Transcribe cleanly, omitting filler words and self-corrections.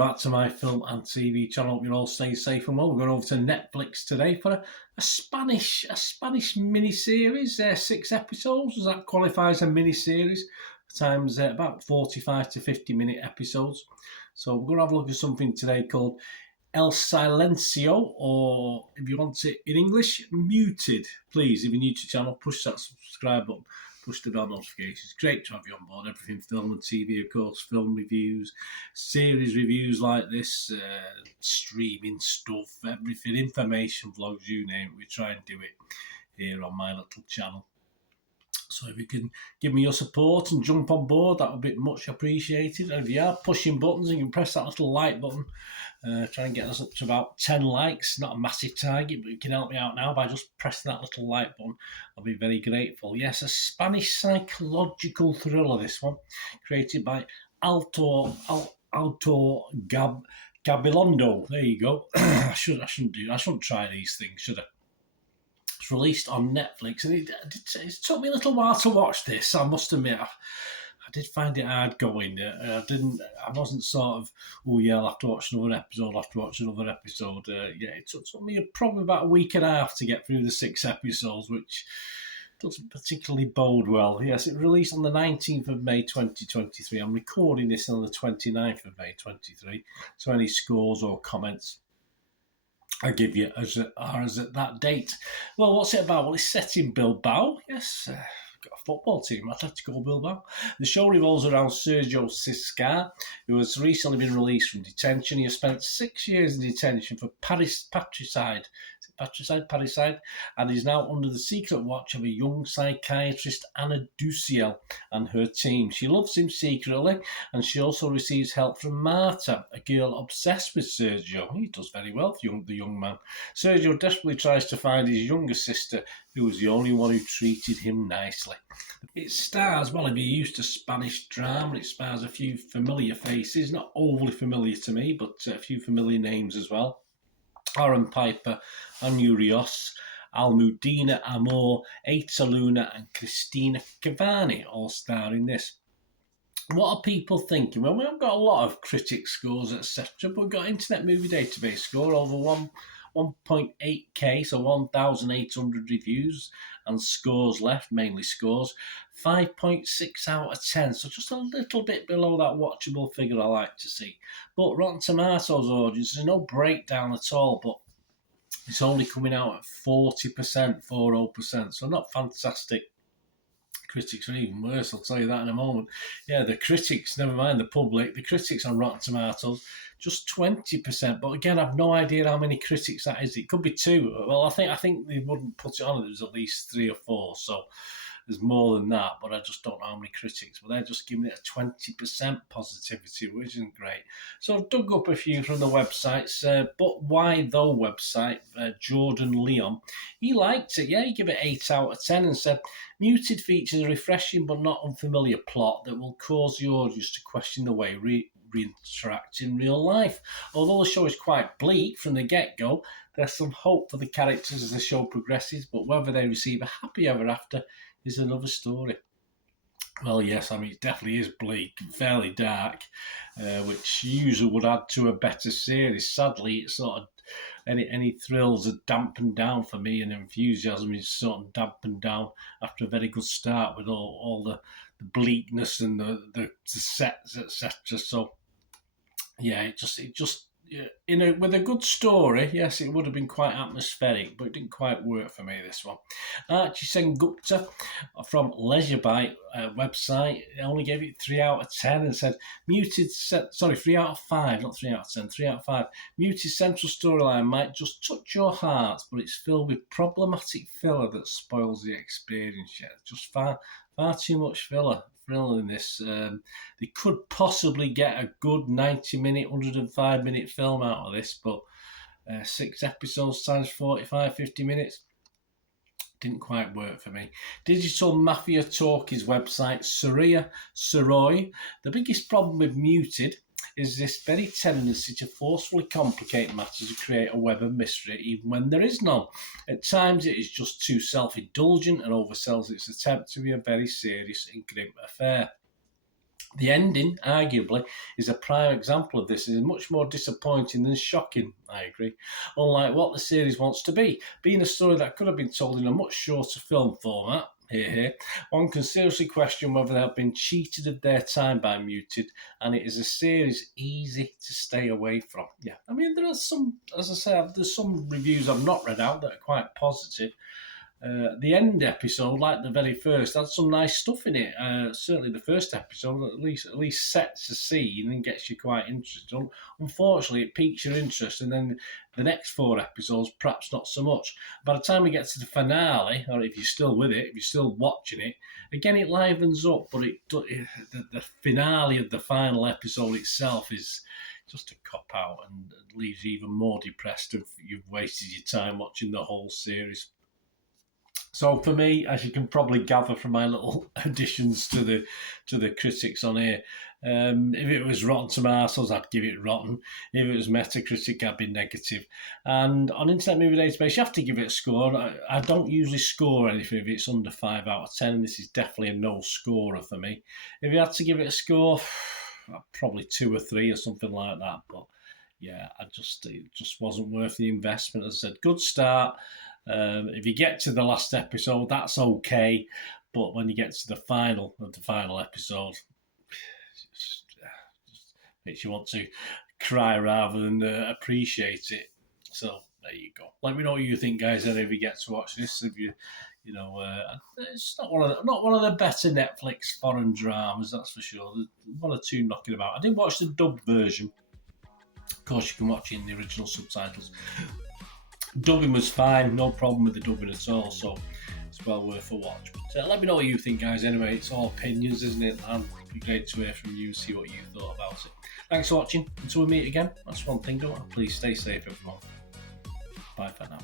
back to my film and TV channel. Hope you're all staying safe and well. We're going over to Netflix today for a Spanish mini-series, 6 episodes. Does that qualify as a mini-series? Times about 45 to 50-minute episodes. So we're going to have a look at something today called El Silencio, or if you want it in English, Muted. Please, if you're new to the channel, push that subscribe button. Push the bell notifications. Great to have you on board. Everything film and TV, of course, film reviews, series reviews like this, streaming stuff, everything, information vlogs, you name it. We try and do it here on my little channel. So if you can give me your support and jump on board, that would be much appreciated. And if you are pushing buttons, you can press that little like button. Try and get us up to about 10 likes. Not a massive target, but you can help me out now by just pressing that little like button. I'll be very grateful. Yes, a Spanish psychological thriller, this one. Created by Gabilondo. There you go. I shouldn't try these things, should I? It's released on Netflix, and it took me a little while to watch this. I must admit, I did find it hard going. I wasn't sort of, oh yeah, I'll have to watch another episode. It took me probably about a week and a half to get through the 6 episodes, which doesn't particularly bode well. Yes, it released on the 19th of May 2023. I'm recording this on the 29th of May 2023. So any scores or comments I give you as at that date. Well, what's it about? Well, it's set in Bilbao. Yes, got a football team, Atletico Bilbao. The show revolves around Sergio Ciscar, who has recently been released from detention. He has spent 6 years in detention for parricide, and is now under the secret watch of a young psychiatrist, Ana Duciel, and her team. She loves him secretly, and she also receives help from Marta, a girl obsessed with Sergio. He does very well, the young man. Sergio desperately tries to find his younger sister, who was the only one who treated him nicely. It stars, well, if you're used to Spanish drama, it stars a few familiar faces, not overly familiar to me, but a few familiar names as well. Aaron Piper, Anu Rios, Almudena Amor, Aita Luna, and Cristina Cavani all star in this. What are people thinking? Well, we haven't got a lot of critic scores, etc., but we've got Internet Movie Database score over 1.8k, so 1,800 reviews, and scores left, mainly scores, 5.6 out of 10, so just a little bit below that watchable figure I like to see. But Rotten Tomatoes audience, there's no breakdown at all, but it's only coming out at 40%, so not fantastic. Critics are even worse, I'll tell you that in a moment. Yeah, the critics, never mind the public, the critics on Rotten Tomatoes, just 20%. But again, I've no idea how many critics that is. It could be 2. Well, I think they wouldn't put it on if there was at least 3 or 4. So there's more than that, but I just don't know how many critics. But they're just giving it a 20% positivity, which isn't great. So I've dug up a few from the websites. But Why Though website, Jordan Leon, he liked it. Yeah, he gave it 8 out of 10 and said, Muted features a refreshing but not unfamiliar plot that will cause the audience to question the way we interact in real life. Although the show is quite bleak from the get-go, there's some hope for the characters as the show progresses, but whether they receive a happy ever after is another story. Well, yes, I mean, it definitely is bleak, fairly dark, which usually would add to a better series. Sadly, it's sort of any thrills are dampened down for me, and enthusiasm is sort of dampened down after a very good start with all the bleakness and the sets, etc. So, yeah, it just with a good story, yes, it would have been quite atmospheric, but it didn't quite work for me, this one. Archie Sengupta from LeisureByte website only gave it 3 out of 10 and said, 3 out of 5, not 3 out of 10, 3 out of 5. Muted central storyline might just touch your heart, but it's filled with problematic filler that spoils the experience. Yeah, just far too much filler in this. They could possibly get a good 90-minute, 105-minute film out of this, but 6 episodes times 45, 50 minutes didn't quite work for me. Digital Mafia Talkies website, Saroy. The biggest problem with Muted is this very tendency to forcefully complicate matters to create a web of mystery even when there is none. At times it is just too self-indulgent and oversells its attempt to be a very serious and grim affair. The ending, arguably, is a prime example of this. It is much more disappointing than shocking, I agree. Unlike what the series wants to be, being a story that could have been told in a much shorter film format, here, one can seriously question whether they have been cheated of their time by Muted, and it is a series easy to stay away from. Yeah, I mean, there are some, as I say, there's some reviews I've not read out that are quite positive. The end episode, like the very first, had some nice stuff in it. Certainly, the first episode at least sets the scene and gets you quite interested. Unfortunately, it piques your interest, and then the next 4 episodes, perhaps not so much. By the time we get to the finale, or if you're still with it, if you're still watching it, again it livens up. But the finale of the final episode itself is just a cop out and leaves you even more depressed if you've wasted your time watching the whole series. So for me, as you can probably gather from my little additions to the critics on here, if it was Rotten Tomatoes, I'd give it rotten. If it was Metacritic, I'd be negative. And on Internet Movie Database, you have to give it a score. I don't usually score anything if it's under 5 out of 10. This is definitely a no scorer for me. If you had to give it a score, probably 2 or 3 or something like that. But yeah, it just wasn't worth the investment. As I said, good start. If you get to the last episode, that's okay. But when you get to the final episode, it just makes you want to cry rather than appreciate it. So there you go. Let me know what you think, guys. And if you get to watch this, if you know, it's not one of the better Netflix foreign dramas, that's for sure. There's 1 or 2 knocking about. I did watch the dubbed version. Of course, you can watch it in the original subtitles. Dubbing was fine, no problem with the dubbing at all, so it's well worth a watch. But let me know what you think, guys. Anyway, it's all opinions, isn't it? And it'd be great to hear from you, see what you thought about it. Thanks for watching. Until we meet again, that's one thing, don't I? Please stay safe, everyone. Bye for now.